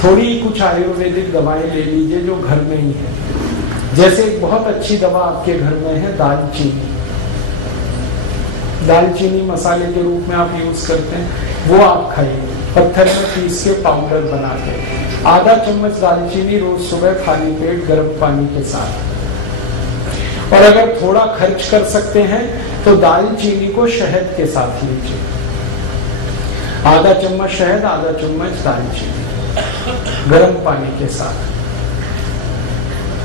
थोड़ी कुछ आयुर्वेदिक दवाएं ले लीजिए जो घर में ही है। जैसे एक बहुत अच्छी दवा आपके घर में है दालचीनी। दालचीनी मसाले के रूप में आप यूज करते हैं, वो आप खाइए पत्थर में पीस के पाउडर बना के। आधा चम्मच दालचीनी रोज सुबह खाली पेट गर्म पानी के साथ। और अगर थोड़ा खर्च कर सकते हैं तो दालचीनी को शहद के साथ लीजिए। आधा चम्मच शहद, आधा चम्मच दालचीनी गर्म पानी के साथ।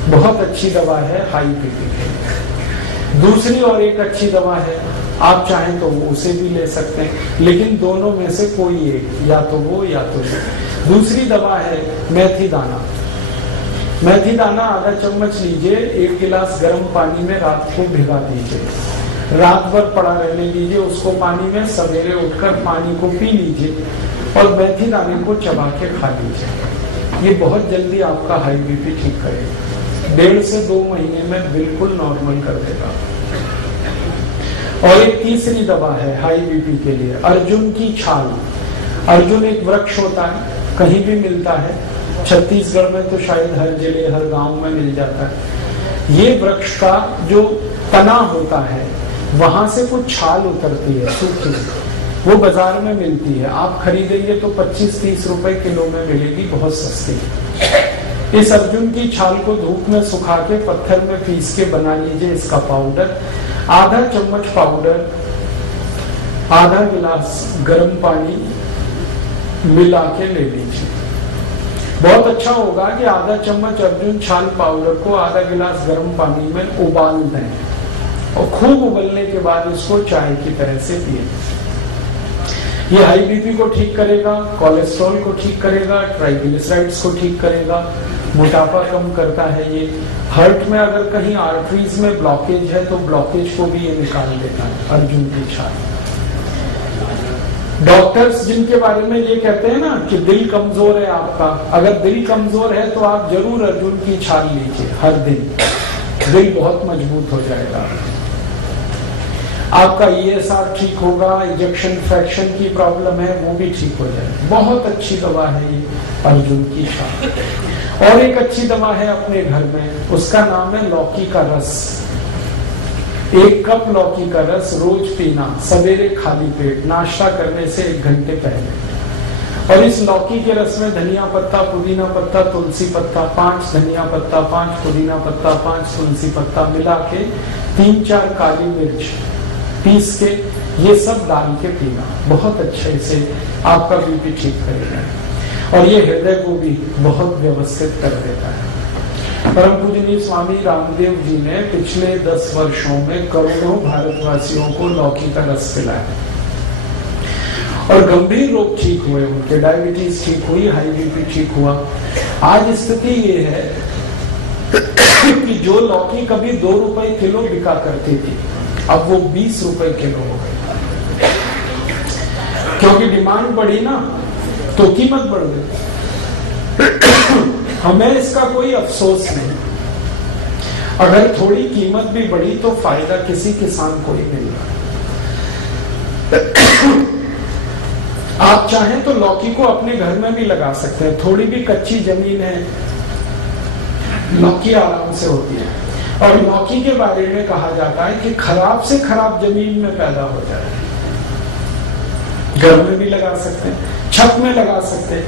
बहुत अच्छी दवा है हाई बीपी के लिए। दूसरी और एक अच्छी दवा है, आप चाहें तो वो उसे भी ले सकते हैं, लेकिन दोनों में से कोई एक, या तो वो या तो वो। दूसरी दवा है मेथी दाना। मेथी दाना आधा चम्मच लीजिए, 1 गिलास गर्म पानी में रात को भिगा दीजिए, रात भर पड़ा रहने दीजिए उसको पानी में। सवेरे उठकर पानी को पी लीजिए और मेथी दाने को चबा के खा लीजिए। ये बहुत जल्दी आपका हाई बीपी ठीक करेगा। 1.5 से 2 महीने में बिल्कुल नॉर्मल कर देगा। और एक तीसरी दवा है हाई बीपी के लिए, अर्जुन की छाल। अर्जुन एक वृक्ष होता है, कहीं भी मिलता है, छत्तीसगढ़ में तो शायद हर जिले हर गांव में मिल जाता है। ये वृक्ष का जो तना होता है वहां से कुछ छाल उतरती है सूखी, वो बाजार में मिलती है। आप खरीदेंगे तो 25-30 रुपए किलो में मिलेगी, बहुत सस्ती। इस अर्जुन की छाल को धूप में सुखा के पत्थर में पीस के बना लीजिए इसका पाउडर। आधा चम्मच पाउडर आधा गिलास गर्म पानी मिला के ले लीजिए। बहुत अच्छा होगा कि आधा चम्मच अर्जुन छाल पाउडर को आधा गिलास गर्म पानी में उबाल दें और खूब उबलने के बाद इसको चाय की तरह से पिए। ये हाई बीपी को ठीक करेगा, कोलेस्ट्रॉल को ठीक करेगा, ट्राइग्लिसराइड्स को ठीक करेगा, मोटापा कम करता है। ये हार्ट में अगर कहीं आर्टरीज में ब्लॉकेज है तो ब्लॉकेज को भी ये निकाल देता है अर्जुन की छाल। डॉक्टर्स जिनके बारे में ये कहते हैं ना कि दिल कमजोर है आपका, अगर दिल कमजोर है तो आप जरूर अर्जुन की छाल लीजिए हर दिन, दिल बहुत मजबूत हो जाएगा। आपका ESR ठीक होगा, इंजेक्शन फ्रैक्शन की प्रॉब्लम है वो भी ठीक हो जाएगी। बहुत अच्छी दवा है ये अर्जुन की छाल। और एक अच्छी दवा है अपने घर में, उसका नाम है लौकी का रस। 1 कप लौकी का रस रोज पीना, सवेरे खाली पेट, नाश्ता करने से 1 घंटे पहले। और इस लौकी के रस में धनिया पत्ता, पुदीना पत्ता, तुलसी पत्ता, 5 धनिया पत्ता, 5 पुदीना पत्ता, 5 तुलसी पत्ता मिला के 3-4 काली मिर्च पीस के ये सब डाल के पीना, बहुत अच्छे से आपका बीपी ठीक करेगा। और ये हृदय को भी बहुत व्यवस्थित कर देता है। परम पूजनीय स्वामी रामदेव जी ने पिछले 10 वर्षों में करोड़ों भारतवासियों को लौकी का रस पिलाया और गंभीर रोग ठीक हुए उनके। डायबिटीज ठीक हुई, हाई बीपी ठीक हुआ। आज स्थिति ये है कि जो लौकी कभी 2 रुपए किलो बिका करती थी, अब वो 20 रुपए किलो हो गई, क्योंकि डिमांड बढ़ी ना तो कीमत बढ़ गई। हमें इसका कोई अफसोस नहीं, अगर थोड़ी कीमत भी बढ़ी तो फायदा किसी किसान को ही मिल रहा। आप चाहें तो लौकी को अपने घर में भी लगा सकते हैं, थोड़ी भी कच्ची जमीन है लौकी आराम से होती है। और लौकी के बारे में कहा जाता है कि खराब से खराब जमीन में पैदा हो जाए, घर में भी लगा सकते हैं, छत में लगा सकते हैं।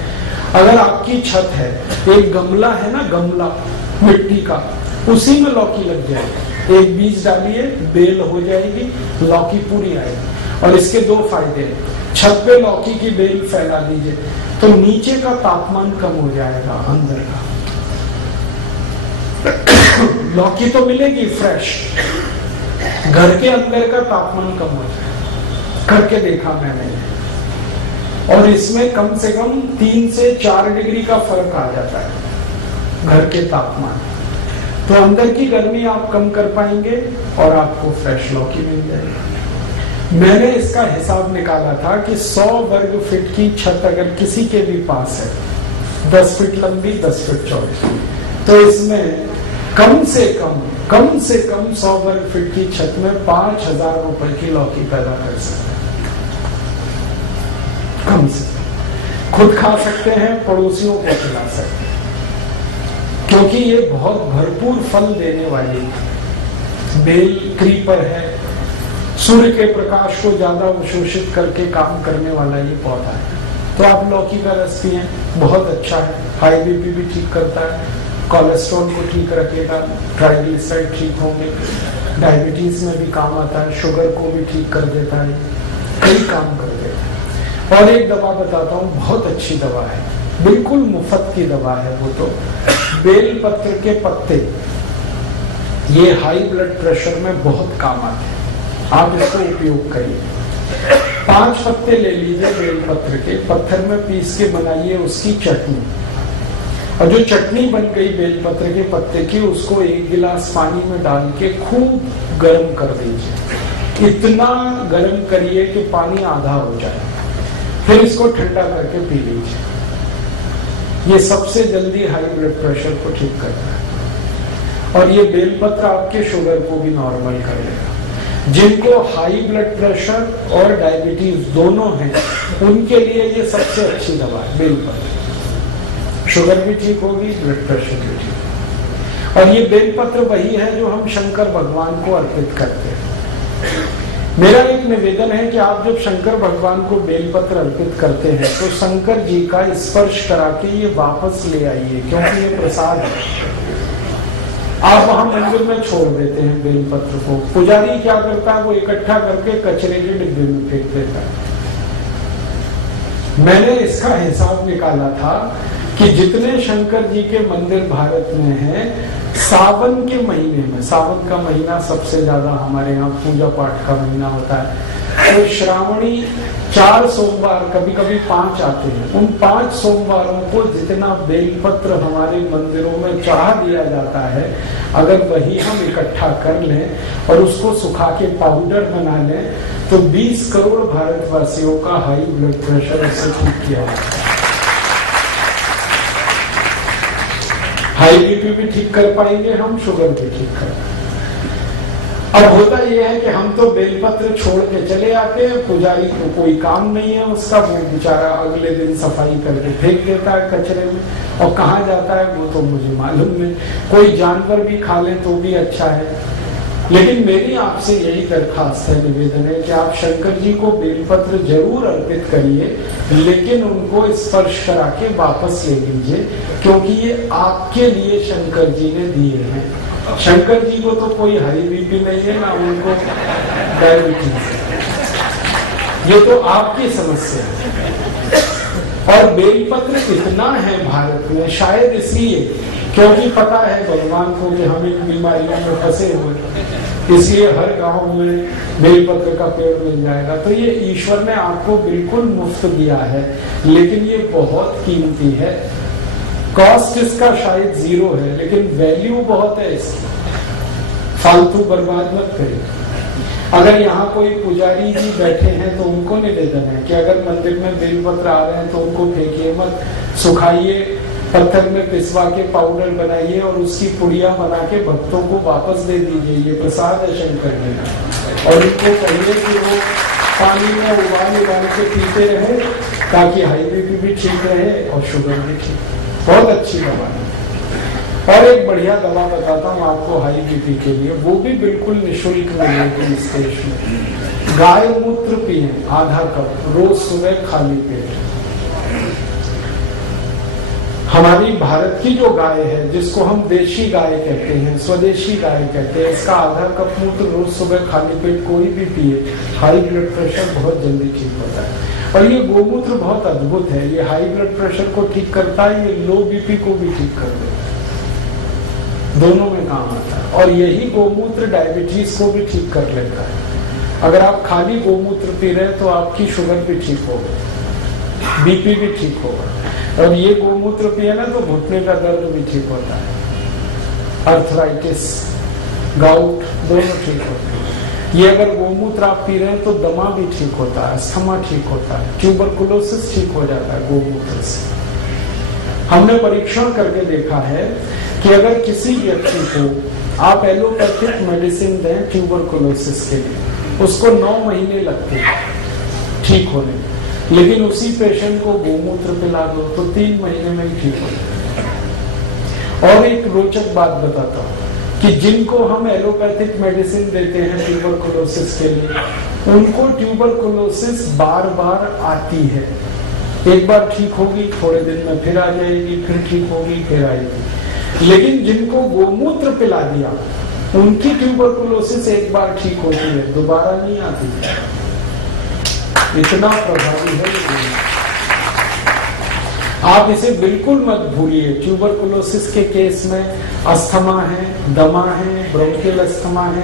अगर आपकी छत है, एक गमला है ना, गमला मिट्टी का, उसी में लौकी लग जाएगी। एक बीज डालिए, बेल हो जाएगी, लौकी पूरी आएगी। और इसके 2 फायदे हैं। छत पे लौकी की बेल फैला दीजिए तो नीचे का तापमान कम हो जाएगा, अंदर का। लौकी तो मिलेगी फ्रेश, घर के अंदर का तापमान कम हो जाएगा, करके देखा मैंने। और इसमें कम से कम 3 से 4 डिग्री का फर्क आ जाता है घर के तापमान। तो अंदर की गर्मी आप कम कर पाएंगे और आपको फ्रेश लौकी मिल जाएगी। मैंने इसका हिसाब निकाला था कि 100 वर्ग फीट की छत अगर किसी के भी पास है, 10 फीट लंबी 10 फीट चौड़ी, तो इसमें कम से कम 100 वर्ग फीट की छत में 5,000 रुपए की लौकी पैदा कर सकते हैं, कम से कम। खुद खा सकते हैं, पड़ोसियों को खिला सकते हैं, क्योंकि ये बहुत भरपूर फल देने वाली बेल क्रीपर है। सूर्य के प्रकाश को ज्यादा अवशोषित करके काम करने वाला ये पौधा है। तो आप लौकी का रस पिए, बहुत अच्छा है, हाई बीपी भी ठीक करता है, कोलेस्ट्रॉल को ठीक रखेगा, ट्राइग्लिसराइड ठीक होंगे, डायबिटीज में भी काम आता है, शुगर को भी ठीक कर देता है, कई काम कर देता है। और एक दवा बताता हूँ, बहुत अच्छी दवा है, बिल्कुल मुफ्त की दवा है वो तो, बेल पत्र के पत्ते, ये हाई ब्लड प्रेशर में बहुत काम आते हैं, आप इसको उपयोग करिए। 5 पत्ते ले लीजिए बेल पत्र के, पत्थर में पीस के बनाइए उसकी चटनी, और जो चटनी बन गई बेल पत्र के पत्ते की, उसको 1 गिलास पानी में डाल के खूब गर्म कर दीजिए। इतना गर्म करिए कि पानी आधा हो जाए, फिर इसको ठंडा करके पी लीजिए। ये सबसे जल्दी हाई ब्लड प्रेशर को ठीक करता है, और ये बेलपत्र आपके शुगर को भी नॉर्मल कर देगा। जिनको हाई ब्लड प्रेशर और डायबिटीज दोनों हैं, उनके लिए ये सबसे अच्छी दवा है बेलपत्र। शुगर भी ठीक होगी, ब्लड प्रेशर भी ठीक। और ये बेलपत्र वही है जो हम शंकर भगवान को अर्पित करते हैं। मेरा एक निवेदन है कि आप जब शंकर भगवान को बेलपत्र अर्पित करते हैं तो शंकर जी का स्पर्श करा के ये वापस ले आइए, क्योंकि ये प्रसाद है। आप वहां मंदिर में छोड़ देते हैं बेलपत्र को, पुजारी क्या करता है, वो इकट्ठा करके कचरे के डिब्बे में फेंक देता है। मैंने इसका हिसाब निकाला था कि जितने शंकर जी के मंदिर भारत में हैं, सावन के महीने में, सावन का महीना सबसे ज्यादा हमारे यहाँ पूजा पाठ का महीना होता है, तो श्रावणी 4 सोमवार, कभी कभी 5 आते हैं, उन 5 सोमवारों को जितना बेलपत्र हमारे मंदिरों में चढ़ा दिया जाता है, अगर वही हम इकट्ठा कर लें और उसको सुखा के पाउडर बना लें, तो 20 करोड़ भारतवासियों का हाई ब्लड प्रेशर उससे ठीक किया जाता है। हाई बीपी भी ठीक कर पाएंगे हम, शुगर भी ठीक कर पाएंगे। अब होता यह है कि हम तो बेलपत्र छोड़ के चले आते हैं, पुजारी को कोई काम नहीं है उसका, वो बेचारा अगले दिन सफाई करके फेंक देता है कचरे में, और कहाँ जाता है वो तो मुझे मालूम नहीं। कोई जानवर भी खा ले तो भी अच्छा है। लेकिन मेरी आपसे यही दरखास्त है, निवेदन है कि आप शंकर जी को बेलपत्र जरूर अर्पित करिए, लेकिन उनको स्पर्श करा के वापस ले लीजिए, क्योंकि ये आपके लिए शंकर जी ने दिए हैं। शंकर जी को तो कोई हाई बीपी नहीं है, ना उनको डायबिटीज, ये तो आपकी समस्या है। और बेलपत्र इतना है भारत में, शायद इसलिए क्योंकि पता है भगवान को कि हम इन बीमारियों में फंसे हुए, इसलिए हर गांव में बेलपत्र का पेड़ मिल जाएगा। तो ये ईश्वर ने आपको बिल्कुल मुफ्त दिया है, लेकिन ये बहुत कीमती है। कॉस्ट इसका शायद 0 है, लेकिन वैल्यू बहुत है इसकी, फालतू बर्बाद मत करिए। अगर यहाँ कोई पुजारी जी बैठे हैं तो उनको निवेदन है कि अगर मंदिर में बेलपत्र आ रहे हैं तो उनको फेंकिए मत, सुखाइए, पत्थर में पिसवा के पाउडर बनाइए और उसकी पुड़िया बना के भक्तों को वापस दे दीजिए। ये प्रसाद है शंकर जी का, और इनको कहिए कि वो पानी में उबाल के पीते रहे, ताकि हाई बीपी भी ठीक रहे और शुगर भी ठीक। बहुत अच्छी दवा है। और एक बढ़िया दवा बताता हूँ आपको हाई बीपी के लिए, वो भी बिल्कुल निःशुल्क मिलेगी इस देश में। गाय मूत्र पिए आधा कप रोज सुबह खाली पेट। हमारी भारत की जो गाय है, जिसको हम देशी गाय कहते हैं, स्वदेशी गाय कहते हैं, इसका आधा कप मूत्र रोज सुबह खाली पेट कोई भी पिए, हाई ब्लड प्रेशर बहुत जल्दी ठीक होता है। और ये गोमूत्र बहुत अद्भुत है, ये हाई ब्लड प्रेशर को ठीक करता है, ये लो बीपी को भी ठीक कर देता है, दोनों में काम आता है। और यही गोमूत्र डायबिटीज को भी ठीक कर लेता है। अगर आप खाली गोमूत्र पी रहे हैं तो आपकी शुगर भी ठीक होगा, बीपी भी ठीक होगा। और ये गोमूत्र पिए ना तो घुटने का दर्द भी ठीक होता है, अर्थराइटिस, गाउट दोनों ठीक होते हैं। ये अगर गोमूत्र आप पी रहे हैं तो दमा भी ठीक होता है, अस्थमा ठीक होता है, ट्यूबरकुलोसिस ठीक हो जाता है गोमूत्र से। हमने परीक्षण करके देखा है कि अगर किसी व्यक्ति को आप एलोपैथिक मेडिसिन दें ट्यूबरकुलोसिस के लिए, उसको 9 महीने लगते हैं ठीक होने, लेकिन उसी पेशेंट को गोमूत्र पिला दो तो 3 महीने में ही ठीक हो जाए। और एक रोचक बात बताता हूँ कि जिनको हम एलोपैथिक मेडिसिन देते हैं ट्यूबरकुलोसिस के लिए, उनको ट्यूबरकुलोसिस बार बार आती है। एक बार ठीक होगी, थोड़े दिन में फिर आ जाएगी, फिर ठीक होगी, फिर आएगी। लेकिन जिनको गोमूत्र पिला दिया, उनकी ट्यूबरकुलोसिस एक बार ठीक होती है, दोबारा नहीं आती। इतना प्रभावी है। आप इसे बिल्कुल मत भूलिए। ट्यूबरकुलोसिस के केस में अस्थमा है, दमा है, ब्रोंकियल अस्थमा है,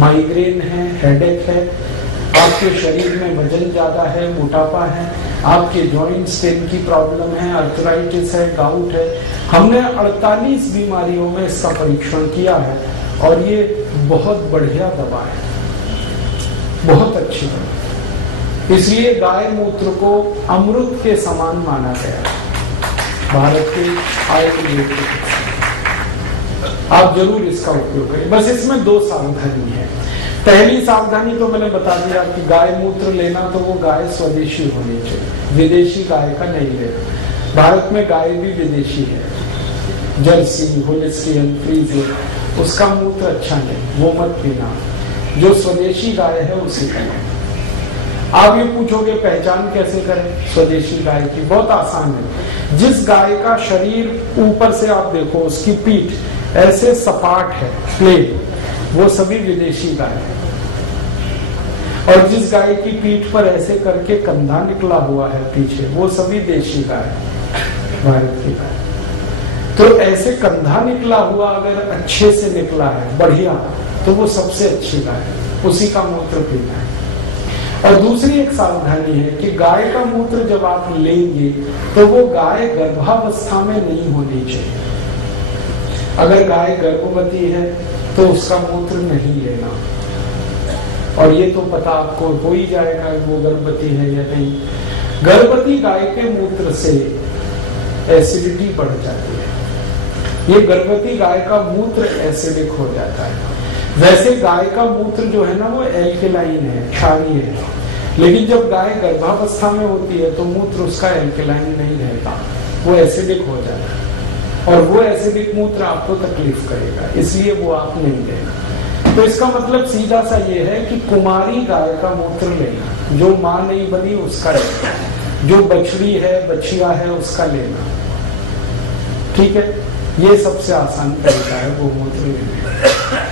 माइग्रेन है, हेडेक है, आपके शरीर में वजन ज्यादा है, मोटापा है, आपके जॉइंट्स पेन की प्रॉब्लम है, अर्थराइटिस है, गाउट है। हमने 48 बीमारियों में इसका परीक्षण किया है और ये बहुत बढ़िया दवा है, बहुत अच्छी दवा। इसलिए गाय मूत्र को अमृत के समान माना गया है भारत के आयुर्वेद के। आप जरूर इसका उपयोग करें। बस इसमें 2 सावधानी है। पहली सावधानी तो मैंने बता दिया कि गाय मूत्र लेना तो वो गाय स्वदेशी होनी चाहिए, विदेशी गाय का नहीं लेना। भारत में गाय भी विदेशी है, जर्सी, होलिस्टियन, फ्रीजियन, उसका मूत्र अच्छा नहीं, वो मत पीना। जो स्वदेशी गाय है उसी का। आप ये पूछोगे पहचान कैसे करें स्वदेशी गाय की? बहुत आसान है। जिस गाय का शरीर ऊपर से आप देखो, उसकी पीठ ऐसे सपाट है, प्लेन, वो सभी विदेशी गाय है। और जिस गाय की पीठ पर ऐसे करके कंधा निकला हुआ है पीछे, वो सभी देशी गाय है, भारत की गाय। तो ऐसे कंधा निकला हुआ अगर अच्छे से निकला है, बढ़िया, तो वो सबसे अच्छी गाय है, उसी का मूत्र पीना है। और दूसरी एक सावधानी है कि गाय का मूत्र जब आप लेंगे तो वो गाय गर्भावस्था में नहीं होनी चाहिए। अगर गाय गर्भवती है तो उसका मूत्र नहीं लेना। और ये तो पता आपको हो ही जाएगा वो गर्भवती है या नहीं। गर्भवती गाय के मूत्र से एसिडिटी बढ़ जाती है। ये गर्भवती गाय का मूत्र एसिडिक हो जाता है। वैसे गाय का मूत्र जो है ना वो एल्केलाइन है, क्षारीय है, लेकिन जब गाय गर्भावस्था में होती है तो मूत्र उसका एल्केलाइन नहीं रहता, वो एसिडिक हो जाता है। और वो एसिडिक मूत्र आपको तकलीफ करेगा, इसलिए वो आप नहीं लेना। तो इसका मतलब सीधा सा ये है कि कुमारी गाय का मूत्र लेना, जो माँ नहीं बनी उसका लेना, जो बछड़ी है, बछिया है, उसका लेना। ठीक है, ये सबसे आसान तरीका है गोमूत्र लेने।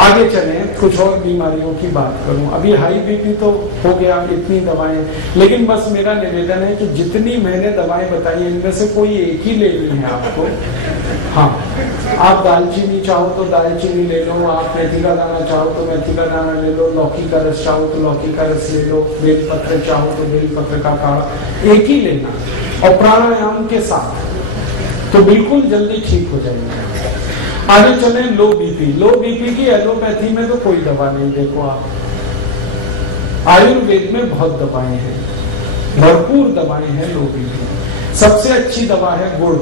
आगे चले, कुछ और बीमारियों की बात करूं। अभी हाई बीपी तो हो गया, इतनी दवाएं, लेकिन बस मेरा निवेदन है कि जितनी मैंने दवाएं बताई इनमें से कोई एक ही लेनी है आपको। हाँ, आप दालचीनी चाहो तो दालचीनी ले लो, आप मेथी का दाना चाहो तो मेथी का दाना ले लो, लौकी का रस चाहो तो लौकी का रस ले लो, बेलपत्र चाहो तो बेलपत्र का काढ़ा, एक ही लेना और प्राणायाम के साथ, तो बिल्कुल जल्दी ठीक हो जाएंगे। आगे चले, लो बीपी। लो बीपी की एलोपैथी में तो कोई दवा नहीं। देखो आप, आयुर्वेद में बहुत दवाएं हैं, भरपूर दवाएं हैं लो बीपी। सबसे अच्छी दवा है गुड़।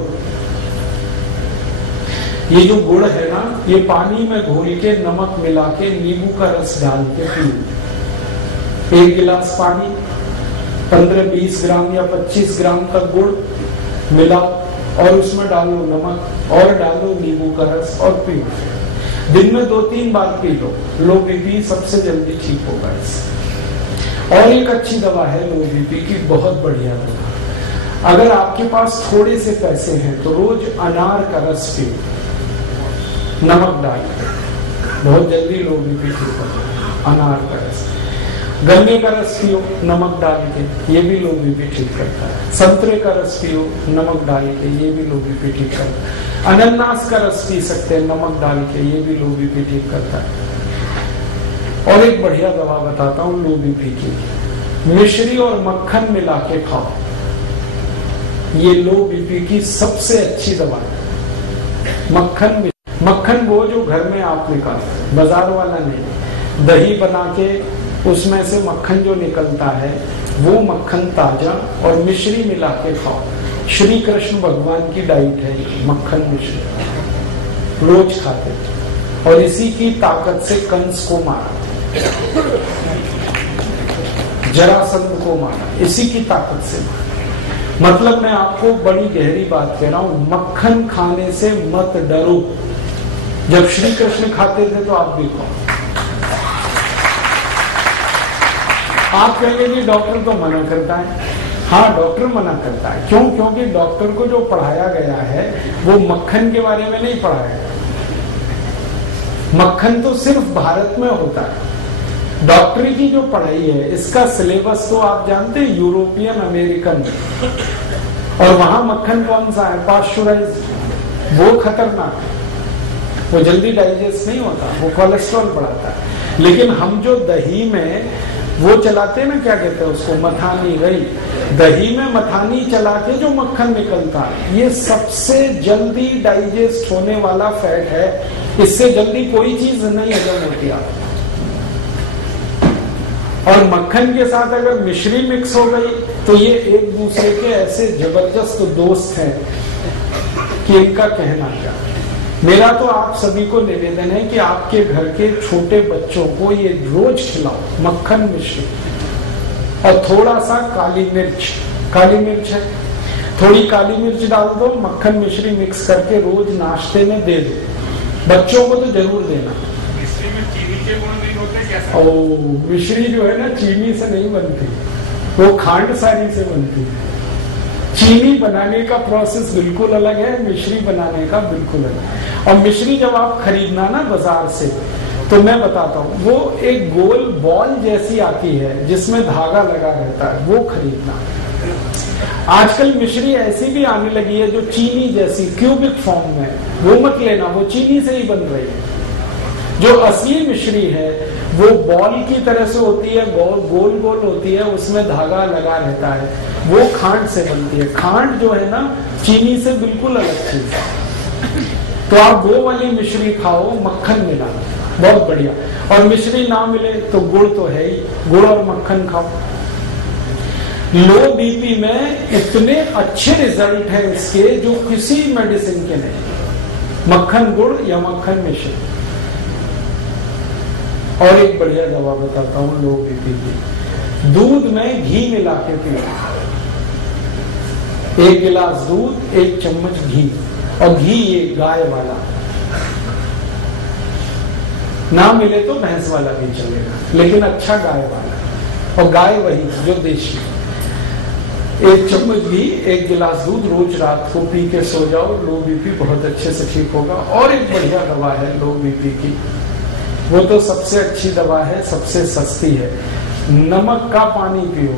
ये जो गुड़ है ना, ये पानी में घोल के नमक मिला के नींबू का रस डाल के पियो। 1 गिलास पानी, 15-20 ग्राम या 25 ग्राम तक गुड़ मिला और उसमें डालो नमक और डालो नींबू का रस और पियो। दिन में 2-3 बार पी लो, लो बीपी सबसे जल्दी ठीक होगा इससे। और एक अच्छी दवा है लो बीपी की, बहुत बढ़िया दवा। अगर आपके पास थोड़े से पैसे हैं तो रोज अनार का रस पियो, नमक डाल के, बहुत जल्दी लो बीपी ठीक होगा। अनार का रस, गन्ने का रस पियो नमक डाल के, ये भी लो बीपी ठीक करता है। संतरे का रस पियो नमक डाल के, ये भी लो बीपी ठीक करता है। अनानास का रस पी सकते हैं नमक डाल के, ये भी लो बीपी ठीक करता है। और एक बढ़िया दवा बताता हूँ लो बीपी की, मिश्री और मक्खन मिला के खाओ, ये लो बीपी की सबसे अच्छी दवा है। मक्खन वो जो घर में आप निकालते, बाजार वाला नहीं। दही बना के उसमें से मक्खन जो निकलता है वो मक्खन ताजा, और मिश्री मिला के खाओ। श्री कृष्ण भगवान की डाइट है मक्खन मिश्री, रोज खाते, और इसी की ताकत से कंस को मारा। जरासंध को मारा, इसी की ताकत से मारा। मतलब मैं आपको बड़ी गहरी बात कह रहा हूं, मक्खन खाने से मत डरो। जब श्री कृष्ण खाते थे तो आप भी खाओ। आप कहेंगे कि डॉक्टर तो मना करता है। हाँ, डॉक्टर मना करता है। क्यों? क्योंकि डॉक्टर को जो पढ़ाया गया है वो मक्खन के बारे में नहीं पढ़ाया गया। मक्खन तो सिर्फ भारत में होता है। डॉक्टरी की जो पढ़ाई है इसका सिलेबस तो आप जानते हैं यूरोपियन अमेरिकन, और वहां मक्खन कौन सा है? पाश्चराइज्ड। वो खतरनाक है, वो जल्दी डाइजेस्ट नहीं होता, वो कोलेस्ट्रॉल बढ़ाता है। लेकिन हम जो दही में वो चलाते हैं ना, क्या कहते हैं उसको, मथानी। रही दही में मथानी चला के जो मक्खन निकलता है, ये सबसे जल्दी डाइजेस्ट होने वाला फैट है। इससे जल्दी कोई चीज नहीं हजम होती आप। और मक्खन के साथ अगर मिश्री मिक्स हो गई तो ये एक दूसरे के ऐसे जबरदस्त दोस्त हैं कि इनका कहना क्या। मेरा तो आप सभी को निवेदन है कि आपके घर के छोटे बच्चों को ये रोज खिलाओ, मक्खन मिश्री और थोड़ा सा काली मिर्च। काली मिर्च है, थोड़ी काली मिर्च डाल दो, मक्खन मिश्री मिक्स करके रोज नाश्ते में दे दो। बच्चों को तो जरूर देना। मिश्री में चीनी के गुण नहीं होते क्या? ओ, मिश्री जो है ना चीनी से नहीं बनती, वो खांड सारी से बनती है। चीनी बनाने का प्रोसेस बिल्कुल अलग है, मिश्री बनाने का बिल्कुल अलग है। और मिश्री जब आप खरीदना ना बाजार से, तो मैं बताता हूँ, वो एक गोल बॉल जैसी आती है जिसमें धागा लगा रहता है, वो खरीदना। आजकल मिश्री ऐसी भी आने लगी है जो चीनी जैसी क्यूबिक फॉर्म में, वो मत लेना, वो चीनी से ही बन रही है। जो असली मिश्री है वो बॉल की तरह से होती है, गोल गोल होती है, उसमें धागा लगा रहता है, वो खांड से बनती है। खांड जो है ना चीनी से बिल्कुल अलग चीज है। तो आप वो वाली मिश्री खाओ, मक्खन मिला, बहुत बढ़िया। और मिश्री ना मिले तो गुड़ तो है ही, गुड़ और मक्खन खाओ। लो बीपी में इतने अच्छे रिजल्ट है इसके जो किसी मेडिसिन के नहीं। मक्खन गुड़ या मक्खन मिश्री। और एक बढ़िया दवा बताता हूँ लो बीपी की। दूध में घी मिला के पियो, 1 गिलास दूध, 1 चम्मच घी। और घी ये गाय वाला, ना मिले तो भैंस वाला भी चलेगा, लेकिन अच्छा गाय वाला। और गाय वही जो देशी। 1 चम्मच घी, 1 गिलास दूध, रोज रात को पी के सो जाओ, लो बीपी बहुत अच्छे से ठीक होगा। और एक बढ़िया दवा है लो बीपी की, वो तो सबसे अच्छी दवा है, सबसे सस्ती है। नमक का पानी पियो,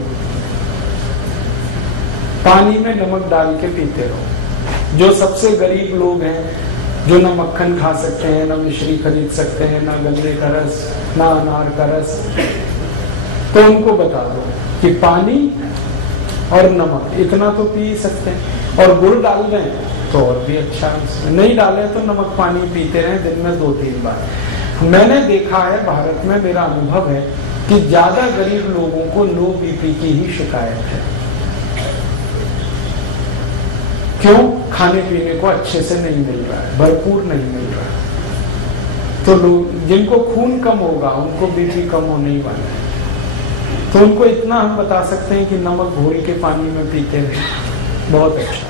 पानी में नमक डाल के पीते रहो। जो सबसे गरीब लोग हैं, जो ना मक्खन खा सकते हैं, ना मिश्री खरीद सकते हैं, ना गन्ने का रस, ना अनार का रस, तो उनको बता दो कि पानी और नमक इतना तो पी सकते हैं। और गुड़ डाल दें तो और भी अच्छा। नहीं डाले तो नमक पानी पीते रहें दिन में 2-3 बार। मैंने देखा है भारत में, मेरा अनुभव है कि ज्यादा गरीब लोगों को लो बीपी की ही शिकायत है। क्यों? खाने पीने को अच्छे से नहीं मिल रहा है, भरपूर नहीं मिल रहा है। तो लोग जिनको खून कम होगा उनको बीपी कम होने ही वाला है। तो उनको इतना हम बता सकते हैं कि नमक घोल के पानी में पीते रहे, बहुत अच्छा।